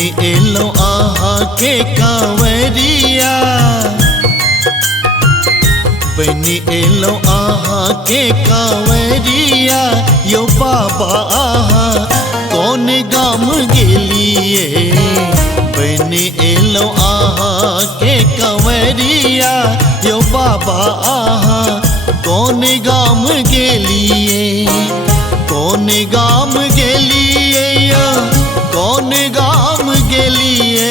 बनी एलो आहा के कांवरिया, बनी एलो आहा के कांवरिया। यो बाबा आहा कौन गाम गेलिए, बनी एलो आहा के कांवरिया। यो बाबा आहा कौन गाम गेलिए, कौन गाम गेलिए, कौन गाम गेलिए,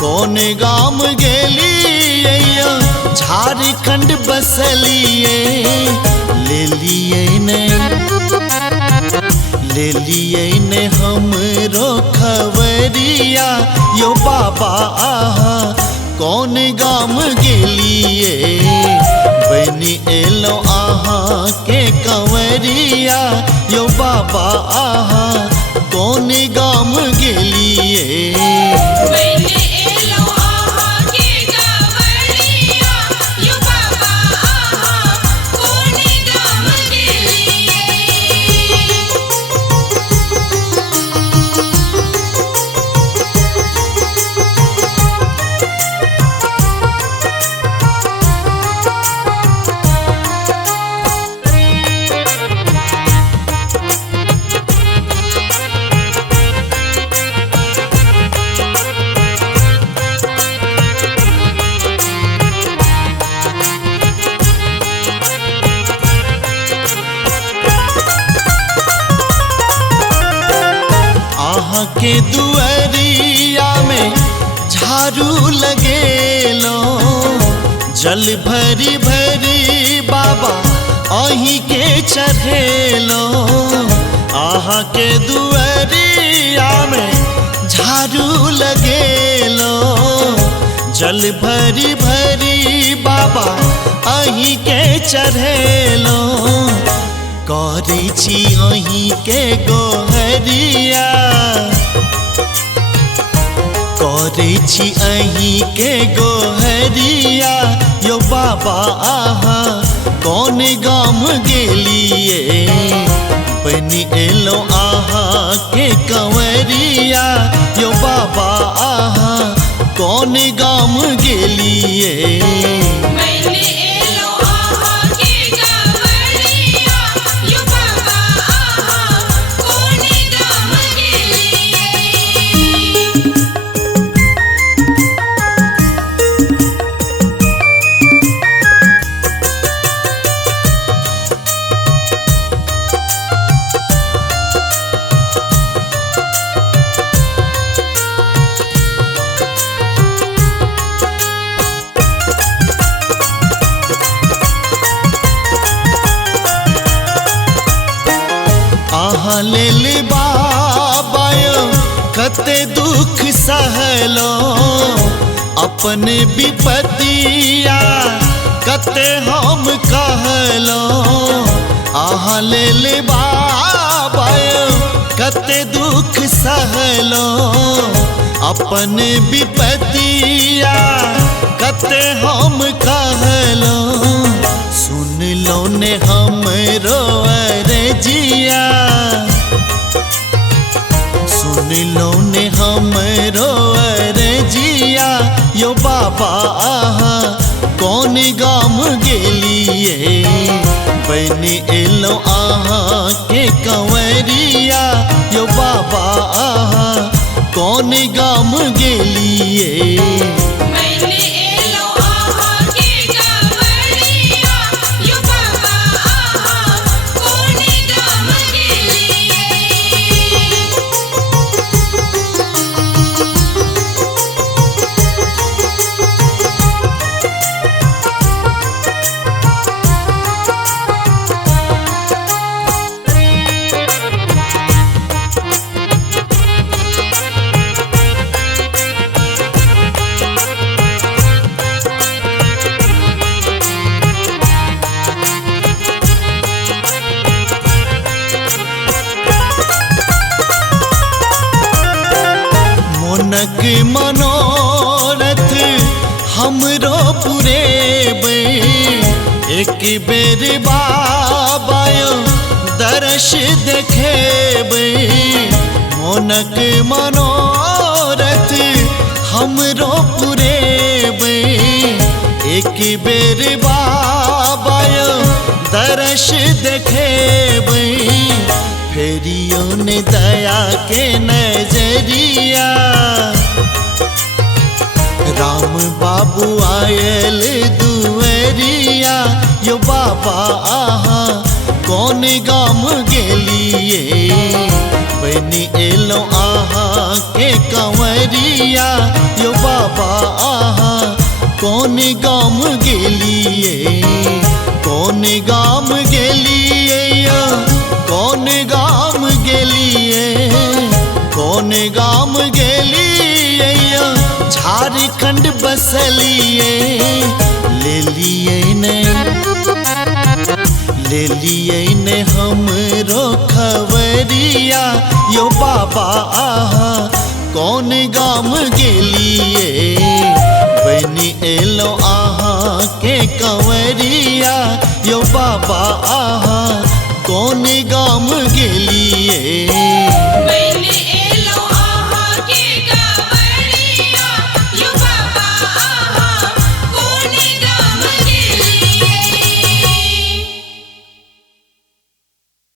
कौन गाम गेलिए। झारखंड बसलिए, ले लिए ने, ले लिए ने हमरो खबरिया। यो बाबा आहा कौन गाम गेलिए, बनी एलो आहा के कंवरिया। यो बाबा आहा कौन गाम गेलिए, बनी एलो आहा के कंवरिया। यो बाबा आहा कौन गाम गेलिए। आहा के दुआरिया में झाड़ू लगेलो, जल भरी भरी बाबा अही के चढ़ेलो। आहा के दुआरिया में झाड़ू लगेलो, जल भरी भरी बाबा अही के चढ़ेलो। करै छी अही के गोहरिया, करै छी अही के गोहरिया। यो बाबा आहा कौन गाम गेलिए, बनी एलो आहा के कंवरिया। यो बाबा आहा कौन गाम गेलिए, बनी एलो आहा के कंवरिया। यो बाबा आहा कौन गाम गेलिए। आहा लेल बाबा कते दुख सहलो, अपन विपतिया कते हम कहलो। आहा लेल बाबा कते दुख सहलो, अपन विपतिया कते हम कहलो। सुन लो ने हमरो अर्जिया, सुन लो ने हमरो अर्जिया। यो बाबा आहा कौन गाम गेलिए, बनी एलो आहा के कंवरिया। यो बाबा आहा कौन गाम गेलिए, बनी एलो आहा के कंवरिया। यो बाबा आहा कौन गाम गेलिए। मोनक मनोरथ हमरो पुरेबै, एक बेर बाबा दर्श देखेबै। मोनक मनोरथ बेर बाबा दर्श देखेबै फेरियो ने दया के नजरिया। राम बाबू आयल दुअरिया यो बाबा आहा कौन गाम गेलिए बनी एलो आहा के कंवरिया यो बाबा आहा कौन गाम गेलिए कौन गाम गेलिए कौन गाम गेलिए कौन गाम गेलिए झारखंड बसलिए ले लिए ने हमरो खबरिया यो बाबा आहा कौन गाम गेलिए बनी एलो आहा के कंवरिया यो बाबा आहा कौन गाम